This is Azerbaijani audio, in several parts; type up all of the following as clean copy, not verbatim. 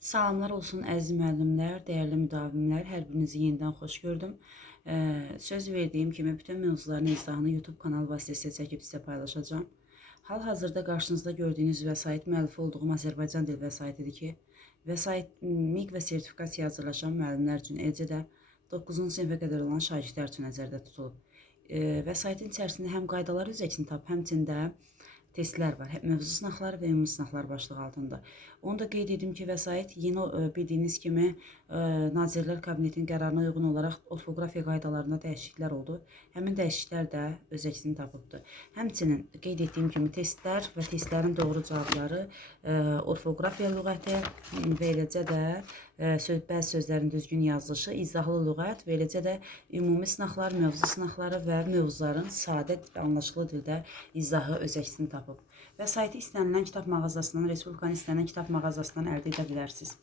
Salamlar olsun əziz müəllimlər, dəyərli müdavimlər, hər birinizi yenidən xoş gördüm. Söz verdiyim kimi bütün mövzuların izahını YouTube kanalı vasitəsilə çəkib sizə paylaşacağım. Hal-hazırda qarşınızda gördüyünüz vəsait müəllifi olduğum Azərbaycan dil vəsaitidir ki, vəsait MİQ və sertifikasiya hazırlaşan müəllimlər üçün, eləcə də 9-cu sinifə qədər olan şagirdlər üçün nəzərdə tutulub. Vəsaitin içərisində həm qaydalar özəksini tap, həmçində testlər var. Mövzu sınaqları və ümumi sınaqlar başlığı altında. Onu da qeyd edim ki, vəsait yeni bildiyiniz kimi Nazirlər Kabinetinin qərarına uyğun olaraq orfoqrafiya qaydalarında dəyişikliklər oldu. Həmin dəyişikliklər də öz əksini tapıbdır. Həmçinin qeyd etdiyim kimi testlər və testlərin doğru cavabları orfoqrafiya lüğəti və eləcə də bəzi sözlərin düzgün yazılışı, izahlı lüğət və eləcə də ümumi sınaqlar, mövzu sınaqları və mövzuların sadə və anlaşılır dildə izahı öz əksini tapıb. Vəsaiti istənilən kitab mağazasından, Respublikanın istənilən kitab mağazasından əldə edə bilərsiniz.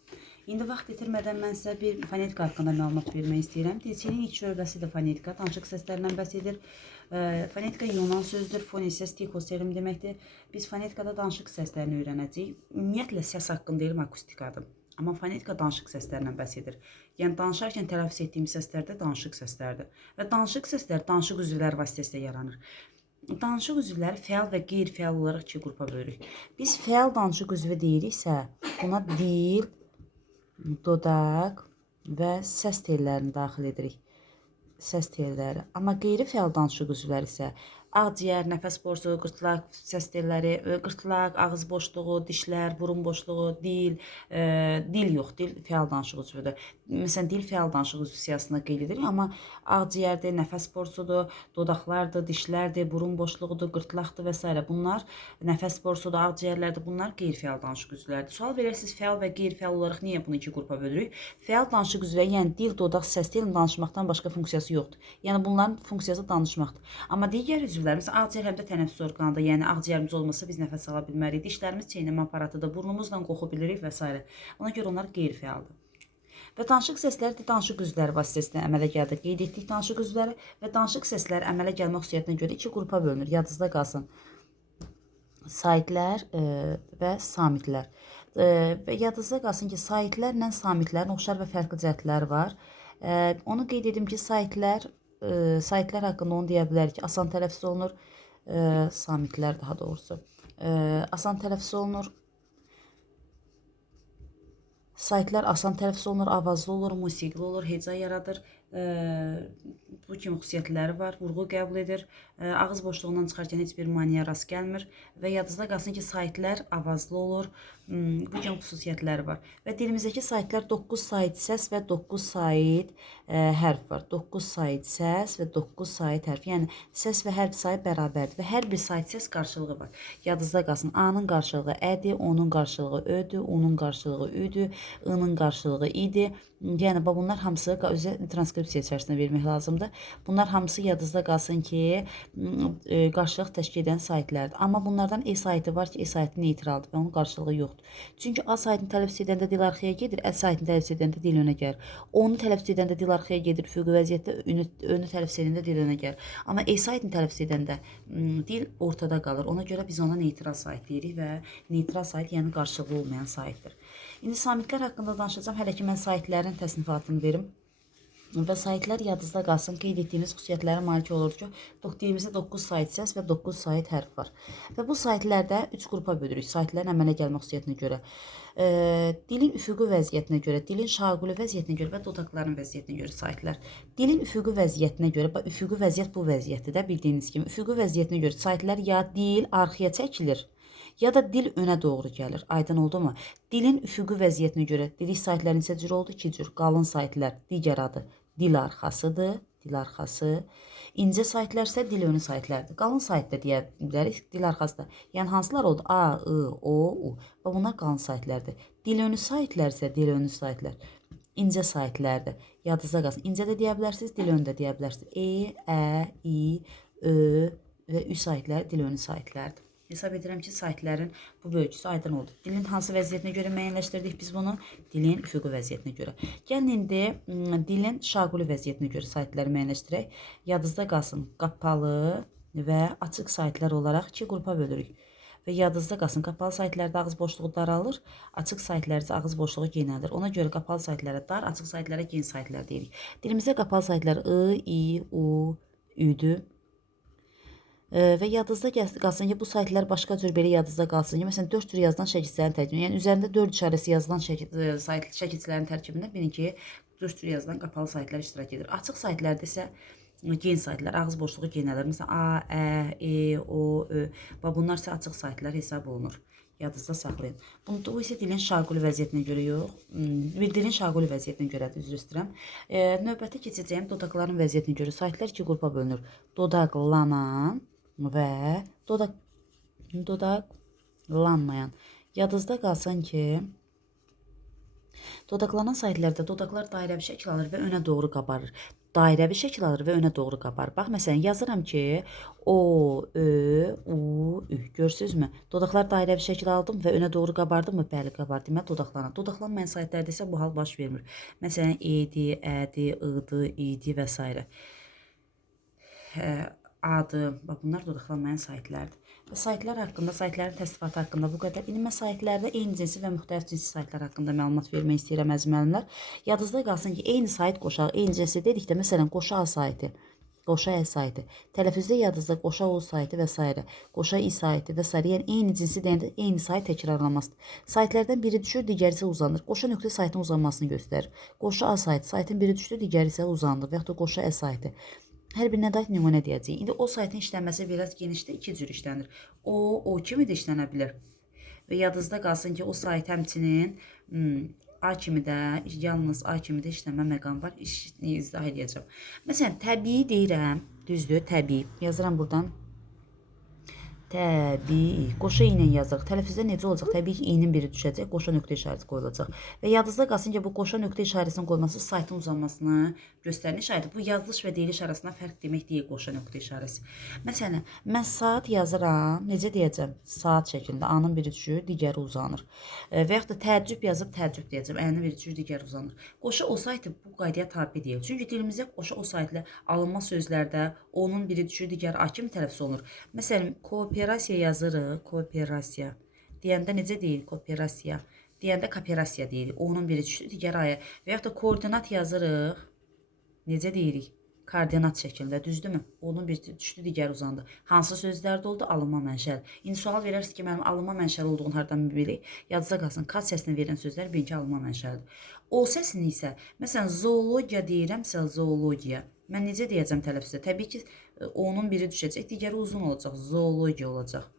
İndi vaxt itirmədən mən sizə bir fonetika haqqında məlumat vermək istəyirəm. Dilçinin ilk şöbəsi də fonetika, danışıq səslərindən bəhs edir. Fonetika Yunan sözdür, fonesis, tikos elm deməkdir. Biz fonetikada danışıq səslərini öyrənəcəyik. Ümumiyyətlə səs haqqında elm akustikadır. Amma fonetika danışıq səslərindən bəhs edir. Yəni danışarkən tələffüz etdiyimiz səslər də danışıq səslərdir. Və danışıq səslər danışıq üzvləri vasitəsilə yaranır. Danışıq üzvləri fəal və qeyri-fəal olaraq iki qrupa bölürük. Biz fəal danışıq üzvü deyiriksə, buna dil, dodaq və səs tellərini daxil edirik. Səs telləri. Amma qeyri-fəal danışıq üzvləri isə ağciyər, nəfəs borusu, qırtlaq, səs telləri, qırtlaq, ağız boşluğu, dişlər, burun boşluğu, dil, dil yox, dil fəal danışıq üzvüdür. Məsələn, dil fəal danışıq üzvü siyahısında qeyd edirik, amma ağciyərdir, nəfəs borusudur, dodaqlardır, dişlərdir, burun boşluğudur, qırtlaqdır və s. Bunlar nəfəs borusudur, ağciyərlərdir, bunlar qeyri-fəal danışıq üzvləridir. Sual verirsiniz, fəal və qeyri-fəal olaraq niyə bunu iki qrupa bölürük? Fəal danışıq üzvləri, yəni dil, dodaq, səs telin danışmaqdan başqa funksiyası yoxdur. Yəni bunların funksiyası danışmaqdır. Amma digər üzvlərimiz ağciyər həm də tənəffüs orqanıdır. Yəni ağciyərimiz olmasa biz nəfəs ala bilmərik. Dişlərimiz çeynəmə aparatıdır, burnumuzla qoxu bilirik və s. Ona görə onlar qeyri-fəaldır. Və danışıq səsləri də danışıq üzvləri vasitəsilə əmələ gəldi. Qeyd etdik danışıq üzvləri və danışıq səsləri əmələ gəlmə xüsusiyyətinə görə iki qrupa bölünür. Yadınızda qalsın. Saitlər və samitlər. Və yadınızda qalsın ki, saitlərlə samitlərin oxşar və fərqli cəhətləri var. Onu qeyd edim ki, saitlər haqqında onu deyə bilərik ki, asan tələffüz olunur. Samitlər daha doğrusu. Asan tələffüz olunur. Saitlər asan tələffüz olunur, avazlı olur, musiqili olur, heca yaradır. Bu kimi xüsusiyyətləri var, vurğu qəbul edir. Ağız boşluğundan çıxarkən heç bir maneəyə rast gəlmir. Və yadınızda qalsın ki, saitlər avazlı olur. Bu kimi xüsusiyyətləri var. Və dilimizdəki saitlər 9 sait səs və 9 sait hərf var. 9 sait səs və 9 sait hərf. Yəni səs və hərf sayı bərabərdir və hər bir sait səs qarşılığı var. Yadınızda qalsın, A-nın qarşılığı ədir, O-nun qarşılığı ödür, U-nun qarşılığı üdür, I-nın qarşılığı idi. Yəni bunlar hamısı özə transkripsiya içərisində vermək lazımdır. Bunlar hamısı yadınızda qalsın ki, qarşılıq təşkil edən saitlərdir. Amma bunlardan E saiti var ki, E saiti neytraldır və onun qarşılığı yoxdur. Çünki A saitini tələffüz edəndə dil arxaya gedir, Ə saitini tələffüz edəndə dil önə gəlir. Onu tələffüz edəndə dil arxaya gedir, üfüqi vəziyyətdə, önü tələffüz edəndə dil önə gəlir. Amma E saitini tələffüz edəndə dil ortada qalır. Ona görə biz ona neytral sait deyirik və neytral sait yəni qarşılığı olmayan saitdir. İndi samitlər haqqında danışacağım. Hələ ki mən saitlərin təsnifatını verim. Və saitlər yadınızda qalsın, qeyd etdiyimiz xüsusiyyətlərə malik olur ki, dilimizdə 9 sait səs və 9 sait hərf var. Və bu saitlərdə 3 qrupa bölürük, saitlərin əmələ gəlmə xüsusiyyətinə görə. Dilin üfüqi vəziyyətinə görə, dilin şaquli vəziyyətinə görə və dodaqların vəziyyətinə görə saitlər. Dilin üfüqi vəziyyətinə görə, üfüqi vəziyyət bu vəziyyətdir də bildiyiniz kimi. Üfüqi vəziyyətinə görə saitlər ya dil arxaya çəkilir, ya da dil önə doğru gəlir. Aydın oldu mu? Dilin üfüqi vəziyyətinə görə dedik saitlərin isə cür oldu, 2 cür. Qalın saitlər, digər adı dil arxasıdır, dil arxası. İncə saitlər isə dil önü saitlərdir. Qalın sait də deyə bilərik, dil arxasıdır. Yəni hansılar oldu? A, I, O, U. Və bunlar qalın saitlərdir. Dil önü saitlər isə dil önü saitlər. İncə saitlərdir. Yadınızda qalsın. İncə də deyə bilərsiniz, dil önü də deyə bilərsiniz. E, Ə, İ, Ö və Ü saitlər dil önü saitlərdir. Hesab edirəm ki, saitlərin bu bölgüsü aydın oldu. Dilin hansı vəziyyətinə görə müəyyənləşdirdik biz bunu? Dilin üfüqi vəziyyətinə görə. Gəlin indi dilin şaquli vəziyyətinə görə saitləri müəyyənləşdirək. Yadınızda qalsın, qapalı və açıq saitlər olaraq iki qrupa bölürük. və yadınızda qalsın, qapalı saytlarda ağız boşluğu daralır, açıq saytlarda isə ağız boşluğu genəldir. Ona görə qapalı saytlara dar, açıq saytlara gen saytlar deyirik. Dilimizdə qapalı saytlar I, U, Üdür. Və yadınızda qalsın ki, bu saytlar başqa cür belə yadınızda qalsın ki, məsələn 4 cür yazılan şəkilçilərin tərkibində, yəni üzərində 4 işarəsi yazılan şəkilçilərin tərkibində bilin ki, 4 cür yazılan qapalı saytlar iştirak edir. Açıq saytlarda isə gen saytlar, ağız boşluğu genəlir. Məsələn A, Ə, E, O, Ö. Bunlar isə açıq saytlar hesab olunur. Yadınızda saxlayın. Bu isə dilin şaquli vəziyyətinə görə yox, dilin şaquli vəziyyətinə görədir, üzr istəyirəm. Növbəti keçəcəyim dodaqların vəziyyətinə görə saytlar iki qrupa bölünür. Dodaqlanan və dodaqlanmayan. Yadınızda qalsın ki, dodaqlanan saytlarda dodaqlar dairəvi şəkil alır və önə doğru qabarır. Dairəvi şəkil alır və önə doğru qabarır. Bax, məsələn, yazıram ki, O, Ö, U, Ü. Görürsünüzmü? Dodaqlar dairəvi şəkil aldım və önə doğru qabardı mı? Bəli, qabardı. Demək, dodaqlanan. Dodaqlanmayan saytlarda isə bu hal baş vermir. Məsələn, E-di, Ə-di, I-di, İ-di və s. Adı, bax, bunlar dodaqlanmayan saytlardır. Və saytlar haqqında, saytların təsnifatı haqqında bu qədər. İndi mən saytlarda eyni cinsi və müxtəlif cinsi saytlar haqqında məlumat vermək istəyirəm əziz müəllimlər. Yadınızda qalsın ki, eyni sayt qoşaq, eyni cinsi dedikdə, məsələn, qoşa A saytı, qoşa Ə saytı, tələfüzdə yadınızda qoşa O saytı və s. qoşa İ saytı və s. Yəni eyni cinsi deyəndə eyni sayt təkrarlanmazdır. Saytlardan biri düşür, digəri isə uzanır. Qoşa nöqtə saytın uzanmasını göstərir. Qoşa A saytı, saytın biri düşdü, digəri isə uzandı və yaxud da qoşa Ə saytı. Hər birinə dair nümunə deyəcəyik. İndi o saytın işlənməsi biraz genişdir, iki cür işlənir. O kimi də işlənə bilər. Və yadınızda qalsın ki, o sayt həmçinin A kimi də, yalnız A kimi də işləmə məqamı var. İzah edəcəm. Məsələn, təbii deyirəm, düzdür, təbii. Yazıram buradan. Təbii. Qoşa ilə yazırıq. Tələfüzdə necə olacaq? Təbii ki, i-nin biri düşəcək, qoşa nöqtə işarəsi qoyulacaq. Və yadınızda qalsın ki, bu qoşa nöqtə işarəsinin qoyulması saytın uzanmasını göstərir işarədir. Bu yazılış və deyiliş arasında fərq demək deyil qoşa nöqtə işarəsi. Məsələn, mən saat yazıram, necə deyəcəm? Saat şəklində. A-nın biri düşür, digəri uzanır. Və yaxud da təəccüb yazıb təəccüb deyəcəm. Ə-nin biri düşür, digəri uzanır. Qoşa o saytı bu qaydaya tabe deyil. Çünki dilimizdə qoşa o saytlı alınma sözlərdə onun biri düşür, digəri A kimi tələffüz olunur. Məsələn, kooperasiya yazırıq, kooperasiya. Deyəndə necə deyil? Kooperasiya. Deyəndə kooperasiya deyirik. Onun biri düşür, digəri A-ya. Və yaxud da koordinat yazırıq. Necə deyirik? Koordinat şəklində, düzdürmü? Onun biri düşdü, digəri uzandı. Hansı sözlərdə oldu? Alınma mənşəli. İndi sual verərsiniz ki, mənim alınma mənşəli olduğunu hardan bilik? Yadınızda qalsın, kad səsini verən sözlər birinci alınma mənşəlidir. O səsini isə, məsələn, zoologiya deyirəmsə, zoologiya. Mən necə deyəcəm tələffüzdə? Təbii ki, onun biri düşəcək, digəri uzun olacaq, zoologiya olacaq.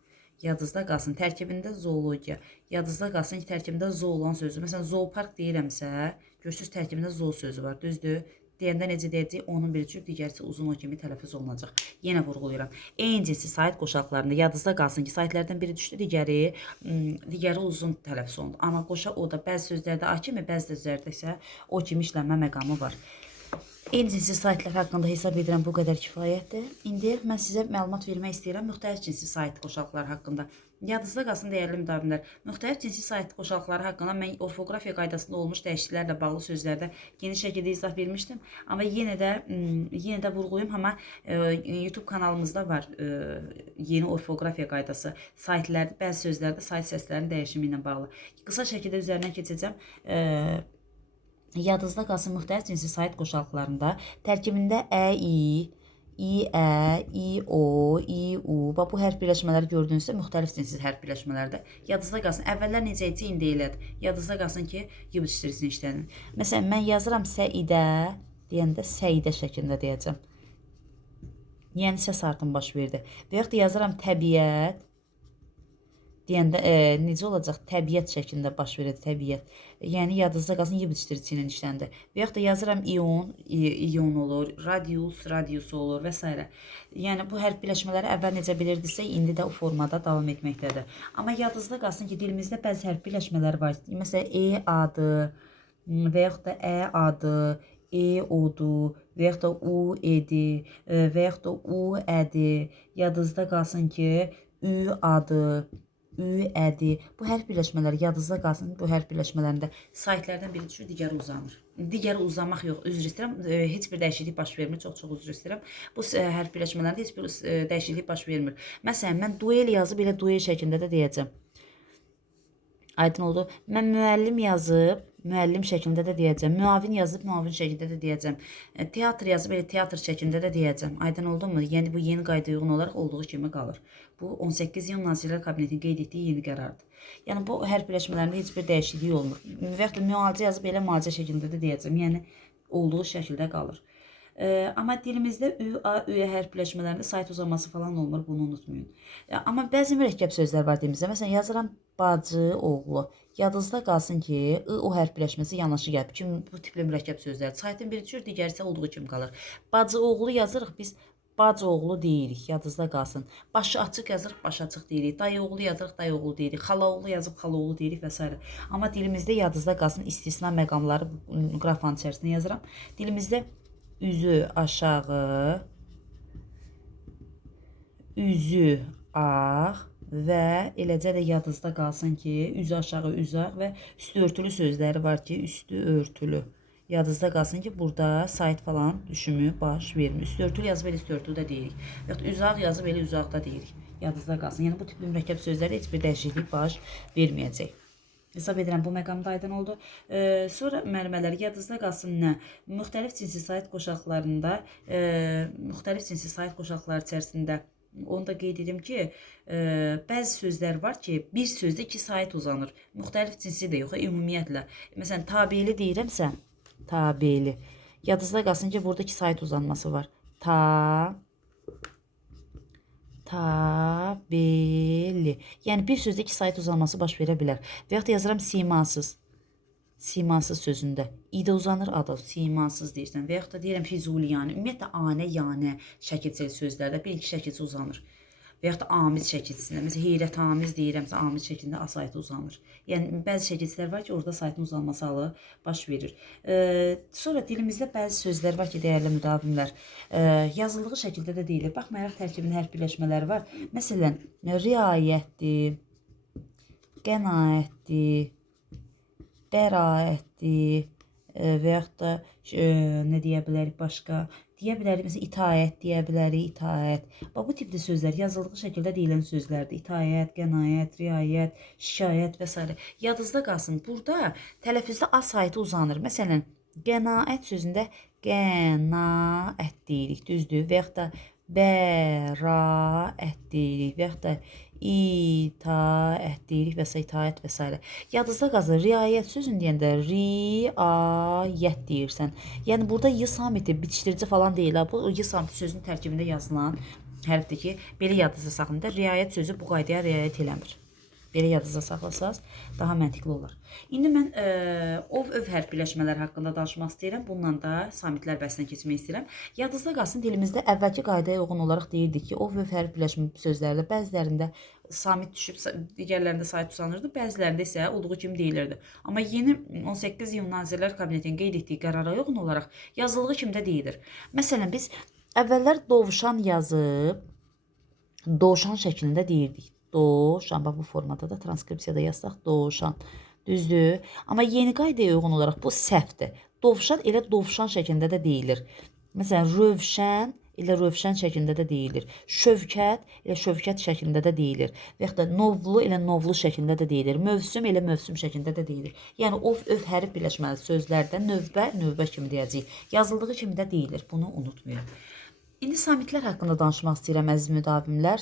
Yadınızda qalsın, tərkibində zoologiya. Yadınızda qalsın ki, tərkibində zo olan sözü. Məsələn, zoopark deyirəmsə, görürsünüz, tərkibində zo sözü var, düzdür? Deyəndə necə deyəcək? Onun biri düşür, digərisi uzun o kimi tələffüz olunacaq. Yenə vurğulayıram. Eyni cinsi sayt qoşaqlarında yadınızda qalsın ki, saytlardan biri düşdü, digəri uzun tələffüz olundu. Amma qoşa o da bəzi sözlərdə A kimi, bəzi sözlərdə isə o kimi işlənmə məqamı var. Eyni cinsi saytlar haqqında hesab edirəm bu qədər kifayətdir. İndi mən sizə məlumat vermək istəyirəm müxtəlif cinsi sayt qoşaqları haqqında. Yadınızda qalsın dəyərli müdavimlər, müxtəlif cinsi sayt qoşaqları haqqında mən orfoqrafiya qaydasında olmuş dəyişikliklərlə bağlı sözlərdə geniş şəkildə izah vermişdim. Amma yenə də vurğulayım, amma YouTube kanalımızda var yeni orfoqrafiya qaydası. Saytlər, bəzi sözlərdə sayt səslərinin dəyişimi ilə bağlı. Qısa şəkildə üzərindən keçəcəm. Yadınızda qalsın müxtəlif cinsi sayt qoşaqlarında tərkibində ə-i, i-ə, i-o, i-u, bu hərf birləşmələri gördüyünüzdə müxtəlif cinsi hərf birləşmələrdə. Yadınızda qalsın, əvvəllər necə idi, indi elədir. Yadınızda qalsın ki, yubüstürisini işlənir. Məsələn, mən yazıram səidə, deyəndə səidə şəklində deyəcəm. Yəni səs artım baş verdi. Və yaxud da yazıram təbiət, deyəndə necə olacaq? Təbiət şəklində baş verəcək, təbiət. Yəni yadınızda qalsın, yubüstürici ilə işləndi. Və yaxud da yazıram ion, ion olur, radius olur və s. Yəni bu hərf birləşmələri əvvəl necə bilirdiksə, indi də o formada davam etməkdədir. Amma yadınızda qalsın ki, dilimizdə bəzi hərf birləşmələri var. Məsələn, E adı və yaxud da Ə adı, E odu və yaxud da U edi və yaxud da U ədi. Yadınızda qalsın ki, Ü adı ü, ədi. Bu hərf birləşmələri yadınızda qalsın. Bu hərf birləşmələrində saytlardan biri düşür, digəri uzanır. Digəri uzamaq yox, üzr istəyirəm. Heç bir dəyişiklik baş vermir. Çox üzr istəyirəm. Bu hərf birləşmələrində heç bir dəyişiklik baş vermir. Məsələn, mən duel yazıb elə duel şəklində də deyəcəm. Aydın oldu. Mən müəllim yazıb, müəllim şəklində də deyəcəm. Müavin yazıb, müavin şəklində də deyəcəm. Teatr yazıb, elə teatr şəklində də deyəcəm. Aydın oldu mu? Yəni bu yeni qaydaya uyğun olaraq olduğu kimi qalır. Bu 18 iyun Nazirlər Kabinetinin qeyd etdiyi yeni qərardır. Yəni bu hərf birləşmələrində heç bir dəyişiklik olmur. Və yaxud da müalicə yazıb, elə müalicə şəklində də deyəcəm. Yəni olduğu şəkildə qalır. Amma dilimizdə ü, a, üyə hərf birləşmələrində sayt uzaması falan olmur, bunu unutmayın. Amma bəzi mürəkkəb sözlər var dilimizdə. Məsələn, yazıram bacı, oğlu. Yadınızda qalsın ki, ı, o hərf birləşməsi yanaşı gəlib. Kim bu tipli mürəkkəb sözlər? Saytın biri düşür, digəri isə olduğu kimi qalır. Bacı, oğlu yazırıq biz. Bacı oğlu deyirik, yadınızda qalsın. Başı açıq yazırıq, başı açıq deyirik. Dayı oğlu yazırıq, dayı oğlu deyirik. Xala oğlu yazıb, xala oğlu deyirik və s. Amma dilimizdə yadınızda qalsın, istisna məqamları qrafanın içərisində yazıram. Dilimizdə üzü aşağı, üzü ağ və eləcə də yadınızda qalsın ki, üzü aşağı, üzü ağ və üstü örtülü sözləri var ki, üstü örtülü. Yadınızda qalsın ki, burada sayt falan düşümü baş vermir. Üstü örtülü yazıb elə üstü örtülü də deyirik. Yaxud üzaq yazıb elə üzaq da deyirik. Yadınızda qalsın. Yəni bu tipli mürəkkəb sözlərdə heç bir dəyişiklik baş verməyəcək. Hesab edirəm bu məqamda aydın oldu. Sonra müəllimələr yadınızda qalsın nə? Müxtəlif cinsi sayt qoşaqlarında, müxtəlif cinsi sayt qoşaqları içərisində onu da qeyd edim ki, bəzi sözlər var ki, bir sözdə iki sayt uzanır. Müxtəlif cinsi də yox, ümumiyyətlə. Məsələn, tabeli deyirəmsə, tabeli. Yadınızda qalsın ki, burada iki sayt uzanması var. Tabeli. Yəni bir sözdə iki sayt uzanması baş verə bilər. Və yaxud da yazıram simasız. Simasız sözündə i də uzanır, a da simasız deyirsən. Və yaxud da deyirəm Füzuli yəni. Ümumiyyətlə anə, yanə şəkilçə sözlərdə bir iki şəkilçə uzanır. Və yaxud da amiz şəkilçisində. Məsələn, heyrətamiz deyirəmsə, amiz şəklində a saytı uzanır. Yəni bəzi şəkilçilər var ki, orada saytın uzanması halı baş verir. Sonra dilimizdə bəzi sözlər var ki, dəyərli müdavimlər, yazıldığı şəkildə də deyilir. Baxmayaraq tərkibində hərf birləşmələri var. Məsələn, riayətdir, qənaətdir, bəraətdir və yaxud da nə deyə bilərik başqa? Deyə bilərik, məsələn, itaət deyə bilərik, itaət. Bax, bu tipli sözlər yazıldığı şəkildə deyilən sözlərdir. İtaət, qənaət, riayət, şikayət və s. Yadınızda qalsın, burada tələffüzdə a saytı uzanır. Məsələn, qənaət sözündə qənaət deyirik, düzdür? Və yaxud da bəraət deyirik və yaxud da itaət deyirik və s. itaət və s. Yadınızda qalsın, riayət sözünü deyəndə riayət deyirsən. Yəni burada y samiti bitişdirici falan deyil. Bu y samiti sözünün tərkibində yazılan hərfdir ki, belə yadınızda saxlayın da, riayət sözü bu qaydaya riayət eləmir. Belə yadınızda saxlasaz daha məntiqli olar. İndi mən ov-öv hərf birləşmələri haqqında danışmaq istəyirəm. Bununla da samitlər bəhsinə keçmək istəyirəm. Yadınızda qalsın, dilimizdə əvvəlki qaydaya uyğun olaraq deyirdik ki, ov-öv hərf birləşmə sözlərdə bəzilərində samit düşüb, digərlərində sayt uzanırdı, bəzilərində isə olduğu kimi deyilirdi. Amma yeni 18 iyun Nazirlər Kabinetinin qeyd etdiyi qərara uyğun olaraq yazıldığı kimi də deyilir. Məsələn, biz əvvəllər dovşan yazıb, dovşan şəklində deyirdik. Dovşan, bax bu formada da transkripsiyada yazsaq dovşan. Düzdür? Amma yeni qaydaya uyğun olaraq bu səhvdir. Dovşan elə dovşan şəklində də deyilir. Məsələn, rövşən elə rövşən şəklində də deyilir. Şövkət elə şövkət şəklində də deyilir. Və yaxud da novlu elə novlu şəklində də deyilir. Mövsüm elə mövsüm şəklində də deyilir. Yəni ov-öv hərf birləşməli sözlərdə növbə növbə kimi deyəcəyik. Yazıldığı kimi də deyilir. Bunu unutmayın. İndi samitlər haqqında danışmaq istəyirəm əziz müdavimlər.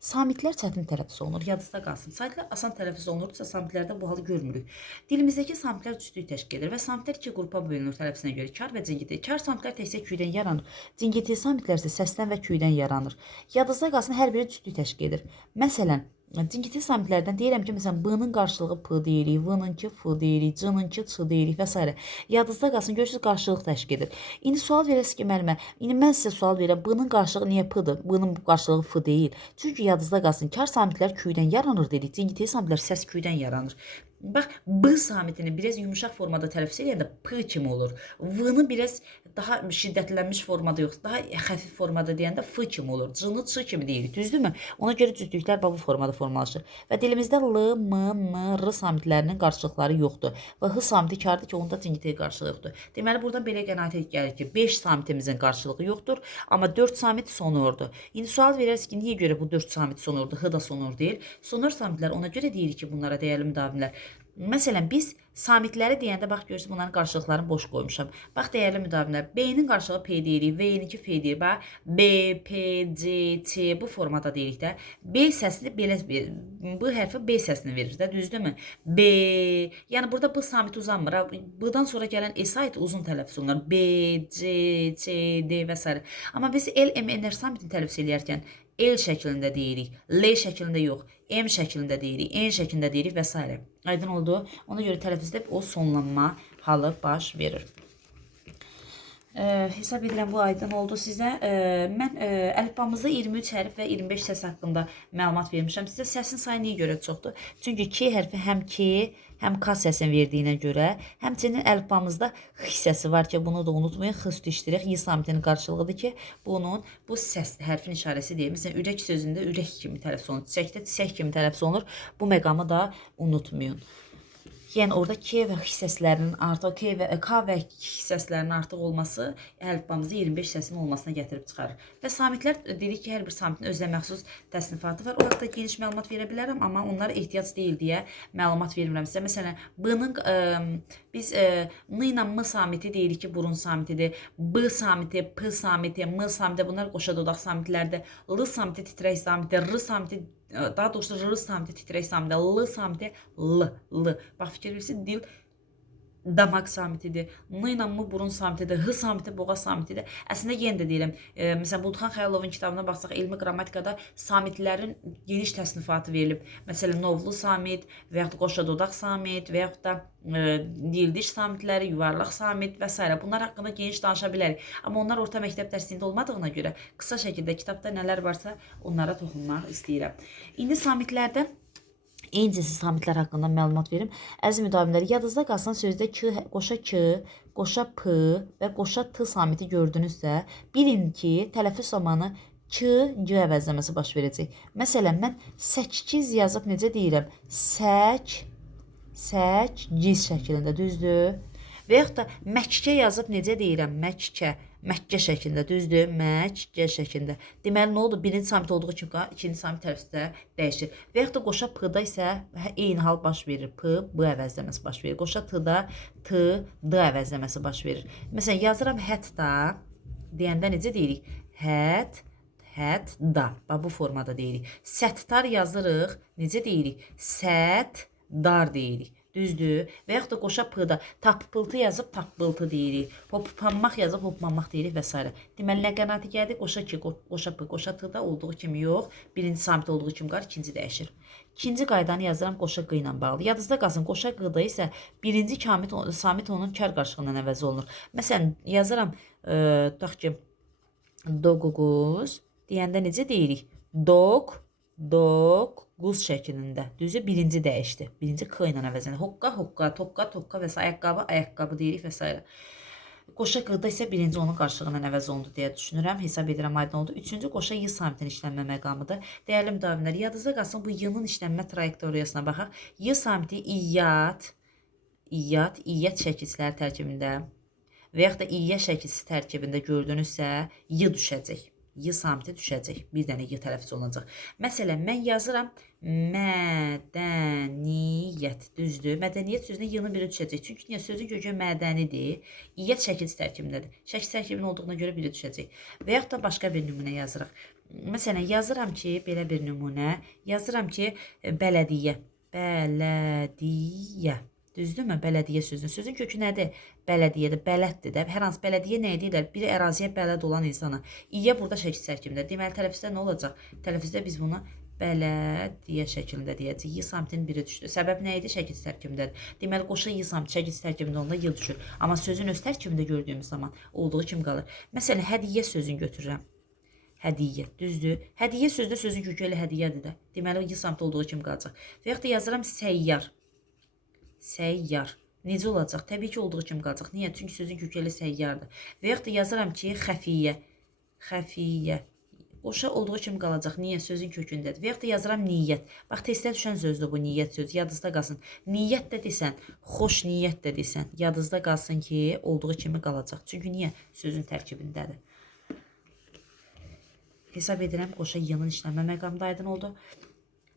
Samitlər çətin tələffüz olunur, yadınızda qalsın. Saytlar asan tələffüz olunursa, samitlərdə bu halı görmürük. Dilimizdəki samitlər cütlük təşkil edir və samitlər iki qrupa bölünür tələffüzünə görə. Kar və cingiti. Kar samitlər təkcə küydən yaranır. Cingiti samitlər isə səsdən və küydən yaranır. Yadınızda qalsın, hər biri cütlük təşkil edir. Məsələn, cingiti samitlərdən deyirəm ki, məsələn, b-nın qarşılığı p deyirik, v-nınki f deyirik, c-nınki ç deyirik və s. Yadınızda qalsın, görürsünüz, qarşılıq təşkil edir. İndi sual verirsiniz ki, müəllimə, indi mən sizə sual verirəm, b-nın qarşılığı niyə p-dır? B-nın qarşılığı f deyil. Çünki yadınızda qalsın, kar samitlər küydən yaranır dedik, cingiti samitlər səs küydən yaranır. Bax, b samitini biraz yumuşaq formada tələffüz edəndə p kimi olur. V-nı biraz daha şiddətlənmiş formada yox, daha xəfif formada deyəndə f kimi olur. C-ni ç kimi deyirik, düzdürmü? Ona görə cütlüklər bu formada formalaşır. Və dilimizdə l, m, m, r samitlərinin qarşılıqları yoxdur. Və h samiti kardır ki, onda cingitə qarşılığı yoxdur. Deməli, buradan belə qənaətə gəlir ki, 5 samitimizin qarşılığı yoxdur, amma 4 samit sonurdur. İndi sual verərsiniz ki, niyə görə bu 4 samit sonurdur, h da sonur deyil? Sonur samitlər ona görə deyirik ki, bunlara dəyərli müdavimlər. Məsələn, biz samitləri deyəndə, bax, görürsünüz, bunların qarşılıqlarını boş qoymuşam. Bax, dəyərli müdavimlər, B-nin qarşılığı P deyirik, V-ninki F deyirik. Bax, B, P, C, T bu formada deyirik də. B səsini belə verir. Bu hərfi B səsini verir də, düzdürmü? B, yəni burada bu samit uzanmır. Bundan sonra gələn S-ait uzun tələffüz olunur. B, C, C, D və s. Amma biz L, M, N samitini tələffüz edərkən L şəklində deyirik, L şəklində yox, M şəklində deyirik, N şəklində deyirik və s. Aydın oldu. Ona görə tələffüzdə o sonlanma halı baş verir. Hesab edirəm bu aydın oldu sizə. Mən əlifbamızda 23 hərf və 25 səs haqqında məlumat vermişəm. Sizə səsin sayı niyə görə çoxdur? Çünki K hərfi həm K, həm K səsini verdiyinə görə, həmçinin əlifbamızda X hissəsi var ki, bunu da unutmayın. X üstü iştirik, Y samitinin qarşılığıdır ki, bu səs hərfin işarəsi deyil. Məsələn, ürək sözündə ürək kimi tələffüz olunur, çiçəkdə çiçək kimi tələffüz olunur. Bu məqamı da unutmayın. Yəni orada K və X səslərinin artıq, K və X səslərinin artıq olması əlifbamızda 25 səsin olmasına gətirib çıxarır. Və samitlər dedik ki, hər bir samitin özünə məxsus təsnifatı var. O haqda geniş məlumat verə bilərəm, amma onlara ehtiyac deyil deyə məlumat vermirəm sizə. Məsələn, B-nin biz N ilə M samiti deyirik ki, burun samitidir. B samiti, P samiti, M samiti bunlar qoşa dodaq samitlərdir. L samiti titrək samiti, R samiti daha doğrusu R samiti titrək samiti, L samiti L. Bax, fikir verirsiniz, dil damaq samitidir. N ilə M burun samitidir. H samiti boğaz samitidir. Əslində yenə də deyirəm, məsələn, Buludxan Xəyalovun kitabına baxsaq, elmi qrammatikada samitlərin geniş təsnifatı verilib. Məsələn, novlu samit və yaxud da qoşa dodaq samit və yaxud da dildiş samitləri, yuvarlaq samit və s. Bunlar haqqında geniş danışa bilərik. Amma onlar orta məktəb dərsində olmadığına görə qısa şəkildə kitabda nələr varsa onlara toxunmaq istəyirəm. İndi samitlərdə eyni cinsi samitlər haqqında məlumat verim. Əziz müdavimlər, yadınızda qalsın, sözdə qoşa K, qoşa P və qoşa T samiti gördünüzsə, bilin ki, tələffüz zamanı K, G əvəzləməsi baş verəcək. Məsələn, mən səkiz yazıb necə deyirəm? Giz şəklində, düzdür? Və yaxud da məkkə yazıb necə deyirəm? Məkkə şəklində, düzdür? Məkkə şəklində. Deməli, nə oldu? Birinci samit olduğu kimi ikinci samit tələffüzdə dəyişir. Və yaxud da qoşa P-da isə eyni hal baş verir. P, B əvəzləməsi baş verir. Qoşa T-da T, D əvəzləməsi baş verir. Məsələn, yazıram hətta deyəndə necə deyirik? Hətta. Bu formada deyirik. Səttar yazırıq. Necə deyirik? Sətdar deyirik. Düzdür? Və yaxud da qoşa P-da tappıltı yazıb tappıltı deyirik. Hoppanmaq yazıb hoppanmaq deyirik və s. Deməli, nə qənaəti gəldi? Qoşa K, qoşa P, qoşa T-da olduğu kimi yox. Birinci samit olduğu kimi qar, ikinci dəyişir. İkinci qaydanı yazıram qoşa Q ilə bağlı. Yadınızda qalsın, qoşa Q-da isə birinci samit onun kar qarşılığından əvəz olunur. Məsələn, yazıram, tutaq ki, doquz deyəndə necə deyirik? Quz şəklində. Düzdür? Birinci dəyişdi. Birinci K ilə əvəzləndi. Hoqqa, tokka və s. Ayaqqabı deyirik və s. Qoşa Q-da isə birinci onun qarşılığından əvəz olundu deyə düşünürəm. Hesab edirəm, aydın oldu. Üçüncü qoşa Y samitinin işlənmə məqamıdır. Dəyərli müdavimlər, yadınızda qalsın, bu Y-nin işlənmə trayektoriyasına baxaq. Y samiti iyyat şəkilsizlər tərkibində və yaxud da iyyə şəkilsiz tərkibində gördünüzsə, Y düşəcək. Y samiti düşəcək. Bir dənə Y tələffüz olunacaq. Məsələn, mən yazıram mədəniyyət, düzdür? Mədəniyyət sözünə Y-nin biri düşəcək. Çünki niyə? Sözün kökü mədənidir. İyyət şəkilsiz tərkibindədir. Şəkilsiz tərkibində olduğuna görə biri düşəcək. Və yaxud da başqa bir nümunə yazırıq. Məsələn, yazıram ki, belə bir nümunə, yazıram ki, bələdiyyə. Düzdürmü? Bələdiyyə sözün kökü nədir? Bələdiyyədir, bələddir də. Hər hansı bələdiyyə nə edirlər? Biri əraziyə bələd olan insana. İyyə burada şəkil tərkibində. Deməli, tələffüzdə nə olacaq? Tələffüzdə biz bunu bələdiyyə şəklində deyəcəyik. Y samitinin biri düşdü. Səbəb nə idi? Şəkil tərkibindədir. Deməli, qoşa Y samiti şəkil tərkibində onda Y düşür. Amma sözün öz tərkibində gördüyümüz zaman olduğu kimi qalır. Məsələn, hədiyyə sözünü götürürəm. Hədiyyə, düzdür? Hədiyyə sözdə sözün kökü elə hədiyyədir də. Deməli, Y samiti olduğu kimi qalacaq. Və yaxud da yazıram səyyar. Necə olacaq? Təbii ki, olduğu kimi qalacaq. Niyə? Çünki sözün kökəli səyyardır. Və yaxud da yazıram ki, xəfiyyə. Xəfiyyə. Qoşa olduğu kimi qalacaq. Niyə? Sözün kökündədir. Və yaxud da yazıram niyyət. Bax, testdə düşən sözdür bu niyyət sözü. Yadınızda qalsın. Niyyət də desən, xoş niyyət də desən, yadınızda qalsın ki, olduğu kimi qalacaq. Çünki niyə? Sözün tərkibindədir. Hesab edirəm, qoşa y-nın işlənmə məqamında aydın oldu.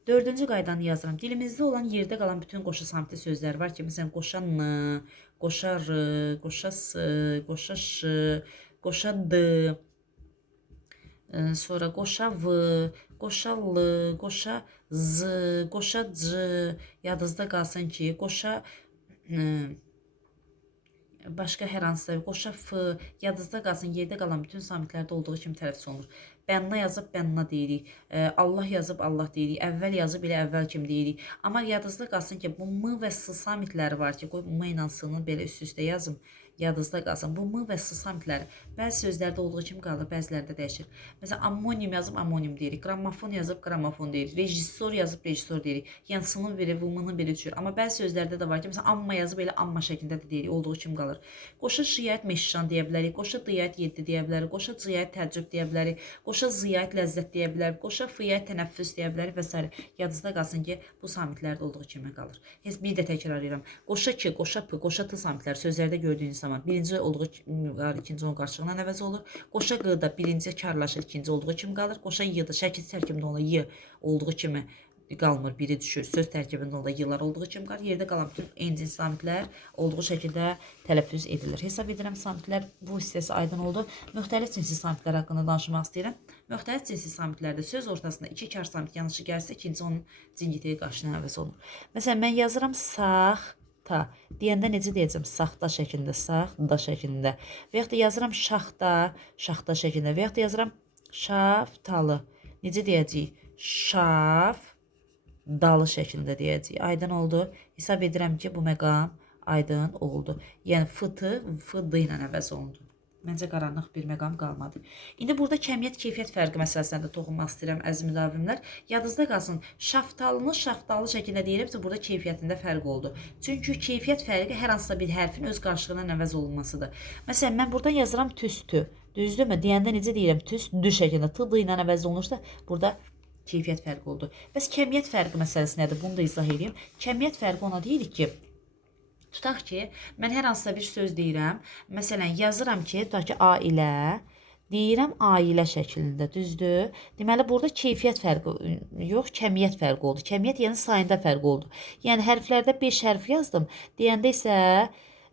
Dördüncü qaydanı yazıram. Dilimizdə olan yerdə qalan bütün qoşa samitli sözlər var ki, məsələn, qoşa n, qoşa r, qoşa s, qoşa ş, qoşa d, sonra qoşa v, qoşa l, qoşa z, qoşa c, yadınızda qalsın ki, qoşa başqa hər hansısa qoşa f, yadınızda qalsın, yerdə qalan bütün samitlərdə olduğu kimi tələffüz olunur. Bənna yazıb bənna deyirik. Allah yazıb Allah deyirik. Əvvəl yazıb elə əvvəl kimi deyirik. Amma yadınızda qalsın ki, bu m və s samitləri var ki, qoy m ilə s-nı belə üst-üstə yazım. Yadınızda qalsın. Bu m və s samitləri bəzi sözlərdə olduğu kimi qalır, bəzilərdə dəyişir. Məsələn, ammonim yazıb ammonim deyirik. Qramofon yazıb qramofon deyirik. Rejissor yazıb rejissor deyirik. Yəni s-nın biri, v-nın biri düşür. Amma bəzi sözlərdə də var ki, məsələn, amma yazıb elə amma şəklində də deyirik. Olduğu kimi qalır. Qoşa şiyyət meşşan deyə bilərik. Qoşa diyət 7 deyə bilərik. Qoşa ciyət təəccüb deyə bilərik. Qoşa ziyət ləzzət deyə bilərik. Qoşa fiyət tənəffüs deyə bilərik və s. Yadınızda qalsın ki, bu samitlərdə olduğu kimi qalır. Heç bir də təkrar edirəm. Qoşa ki, qoşa p, qoşa t samitləri sözlərdə gördüyünüz zaman birinci olduğu var, ikinci onun qarşılığından əvəz olur. Qoşa q da birinci karlaşır, ikinci olduğu kimi qalır. Qoşa y da şəkil tərkibində olan y olduğu kimi qalmır, biri düşür. Söz tərkibində olan y-lar olduğu kimi qalır. Yerdə qalan bütün n-cins samitlər olduğu şəkildə tələffüz edilir. Hesab edirəm, samitlər bu hissəsi aydın oldu. Müxtəlif cinsi samitlər haqqında danışmaq istəyirəm. Müxtəlif cinsi samitlərdə söz ortasında iki kar samit yanlışı gəlsə, ikinci onun cingitiyi qarşılığına əvəz olunur. Məsələn, mən yazıram saxta. Deyəndə necə deyəcəm? Saxta şəklində, saxda şəklində. Və yaxud da yazıram şaxta, şaxta şəklində. Və yaxud da yazıram şaftalı. Necə deyəcəyik? Şaf dalı şəklində deyəcəyik. Aydın oldu. Hesab edirəm ki, bu məqam aydın oldu. Yəni f-tı f-dı ilə əvəz olundu. Məncə qaranlıq bir məqam qalmadı. İndi burada kəmiyyət keyfiyyət fərqi məsələsinə də toxunmaq istəyirəm əziz müdavimlər. Yadınızda qalsın, şaftalını şaftalı şəklində deyirəmsə, burada keyfiyyətində fərq oldu. Çünki keyfiyyət fərqi hər hansısa bir hərfin öz qarşılığına əvəz olunmasıdır. Məsələn, mən buradan yazıram tüstü. Düzdürmü? Deyəndə necə deyirəm? Tüstü şəklində t-dı ilə əvəz olunursa, burada keyfiyyət fərqi oldu. Bəs kəmiyyət fərqi məsələsi nədir? Bunu da izah edeyim. Kəmiyyət fərqi ona deyirik ki, tutaq ki, mən hər hansısa bir söz deyirəm. Məsələn, yazıram ki, tutaq ki, ailə, deyirəm ailə şəklində, düzdür? Deməli, burada keyfiyyət fərqi yox, kəmiyyət fərqi oldu. Kəmiyyət yəni sayında fərqi oldu. Yəni, hərflərdə 5 hərf yazdım. Deyəndə isə,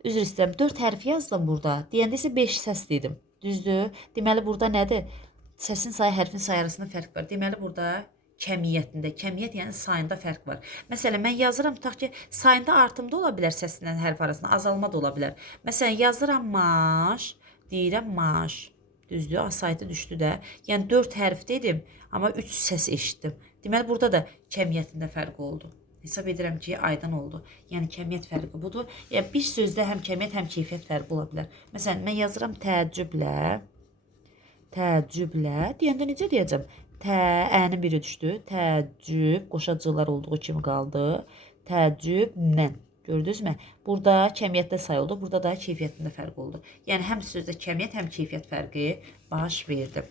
üzr istəyirəm, 4 hərf yazdım burada. Deyəndə isə 5 səs dedim. Düzdür? Deməli, burada nədir? Səsin sayı, hərfin sayı arasında fərq var. Deməli, burada kəmiyyətində, kəmiyyət yəni sayında fərq var. Məsələn, mən yazıram, tutaq ki, sayında artımda ola bilər səsinlə hərf arasında, azalma da ola bilər. Məsələn, yazıram maş, deyirəm maş. Düzdür, saytı düşdü də. Yəni 4 hərf dedim, amma 3 səs eşitdim. Deməli, burada da kəmiyyətində fərq oldu. Hesab edirəm ki, aydın oldu. Yəni, kəmiyyət fərqi budur. Yəni, bir sözdə həm kəmiyyət, həm keyfiyyət fərqi ola bilər. Məsələn, mən yazıram təəccüblə, deyəndə necə deyəcəm? Ənin biri düşdü. Təəccüb, qoşacılar olduğu kimi qaldı. Təəccüblə. Gördünüzmü? Burada kəmiyyətdə say oldu, burada da keyfiyyətində fərq oldu. Yəni, həm sözdə kəmiyyət, həm keyfiyyət fərqi baş verdi.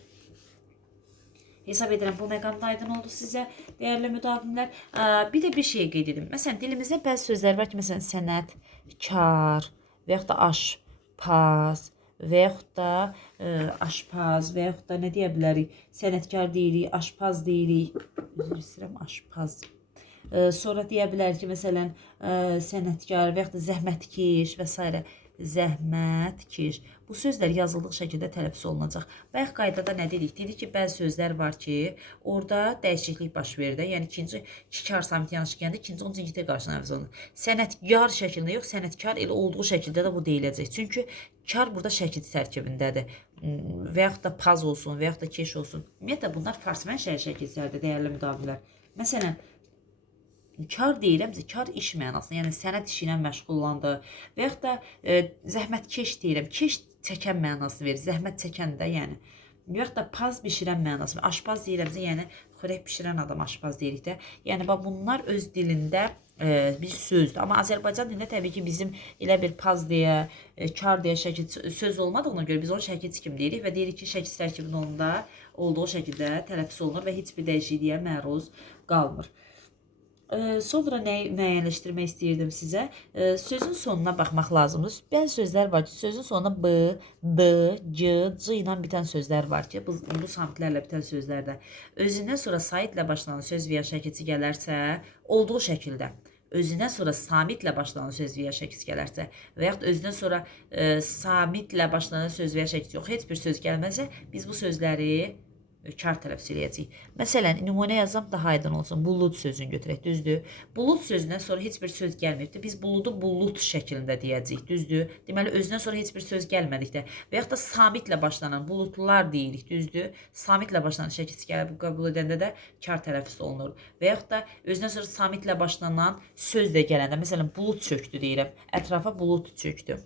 Hesab edirəm, bu məqamda aydın oldu sizə, dəyərli müdavimlər. Bir də bir şey qeyd edim. Məsələn, dilimizdə bəzi sözlər var ki, məsələn, sənət, kar və yaxud da aşpaz və yaxud da aşpaz və yaxud da nə deyə bilərik? Sənətkar deyirik, aşpaz deyirik. Üzr istəyirəm, aşpaz. Sonra deyə bilər ki, məsələn, sənətkar və yaxud da zəhmətkeş və s. Zəhmətkeş. Bu sözlər yazıldığı şəkildə tələffüz olunacaq. Bayaq qaydada nə dedik? Dedik ki, bəzi sözlər var ki, orada dəyişiklik baş verir də. Yəni, ikinci kar samiti yanlış gəndə, ikinci onun cingiti qarşısına əvəz olunur. Sənətkar şəklində yox, sənətkar elə olduğu şəkildə də bu deyiləcək. Çünki kar burada şəkil tərkibindədir. Və yaxud da paz olsun, və yaxud da keş olsun. Ümumiyyətlə, bunlar farsmən şəkilslərdir, dəyərli müdavimlər. Məsələn, kar deyirəmsə, kar iş mənasında, yəni sənət işi ilə məşğullandı. Və yaxud da zəhmətkeş deyirəm, keş çəkən mənası verir, zəhmət çəkən də, yəni. yox da paz bişirən mənası. Aşpaz deyirəmsə, yəni xörək bişirən adam aşpaz deyirik də. Yəni bax bunlar öz dilində bir sözdür. Amma Azərbaycan dilində təbii ki bizim elə bir paz deyə, kar deyə şəkil söz olmadığına görə biz onu şəkil kimi deyirik və deyirik ki, şəkil tərkibinin onda olduğu şəkildə tələffüz olunur və heç bir dəyişikliyə məruz qalmır. Sonra nə müəyyənləşdirmək istəyirdim sizə? Sözün sonuna baxmaq lazımdır. Bəzi sözlər var ki, sözün sonuna b, d, c, c ilə bitən sözlər var ki, bu samitlərlə bitən sözlərdə özündən sonra saitlə başlanan söz və ya şəkilçi gələrsə, olduğu şəkildə özündən sonra samitlə başlanan söz və ya şəkilçi gələrsə və yaxud özündən sonra samitlə başlanan söz və ya şəkilçi yox, heç bir söz gəlməsə, biz bu sözləri kar tələffüz eləyəcəyik. Məsələn, nümunə yazsam daha aydın olsun. Bulud sözünü götürək, düzdür? Bulud sözündən sonra heç bir söz gəlməyibdir. Biz buludu bulud şəklində deyəcəyik, düzdür? Deməli, özündən sonra heç bir söz gəlmədikdə və yaxud da samitlə başlanan buludlar deyirik, düzdür? Samitlə başlanan şəkilçi gəlib qəbul edəndə də kar tələffüz olunur. Və yaxud da özündən sonra samitlə başlanan söz də gələndə, məsələn, bulud çöktü deyirəm. Ətrafa bulud çöktü.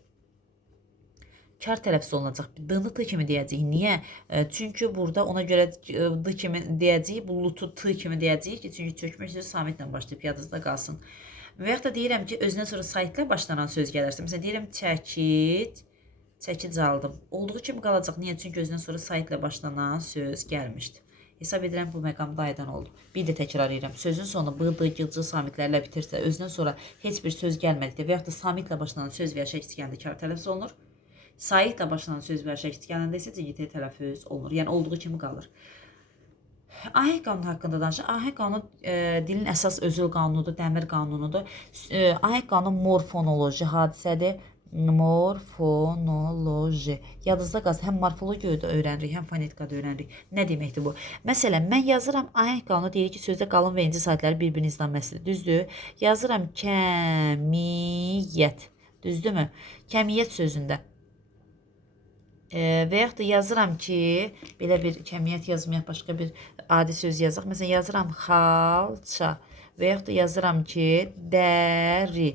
Kar tələffüz olunacaq. D-ni t kimi deyəcəyik. Niyə? Çünki burada ona görə d kimi deyəcəyik, bulutu t kimi deyəcəyik ki, çünki çökmək sözü samitlə başlayıb, yadınızda qalsın. Və yaxud da deyirəm ki, özündən sonra saitlə başlanan söz gələrsə, məsələn, deyirəm çəkic aldım. Olduğu kimi qalacaq. Niyə? Çünki özündən sonra saitlə başlanan söz gəlmişdi. Hesab edirəm bu məqamda aydın oldu. Bir də təkrar edirəm. Sözün sonu b, d, g, c samitlərlə bitirsə, özündən sonra heç bir söz gəlmədikdə və yaxud da samitlə başlanan söz və ya şəkil gəldikdə kar tələffüz olunur. Saitlə başlanan söz və şəkil gələndə isə cigit tələffüz olunur. Yəni olduğu kimi qalır. Ahenk qanunu haqqında danışaq. Ahenk qanunu dilin əsas özül qanunudur, dəmir qanunudur. Ahenk qanunu morfonoloji hadisədir. Morfonoloji. Yadınızda qalsın, həm morfologiyada öyrənirik, həm fonetikada öyrənirik. Nə deməkdir bu? Məsələn, mən yazıram, ahenk qanunu deyir ki, sözdə qalın və inci saitləri bir-birinin izlənməsidir. Düzdür? Yazıram kəmiyyət. Düzdürmü? Kəmiyyət sözündə. Və yaxud da yazıram ki, belə bir kəmiyyət yazmayaq, başqa bir adi söz yazaq. Məsələn, yazıram xalça və yaxud da yazıram ki, dəri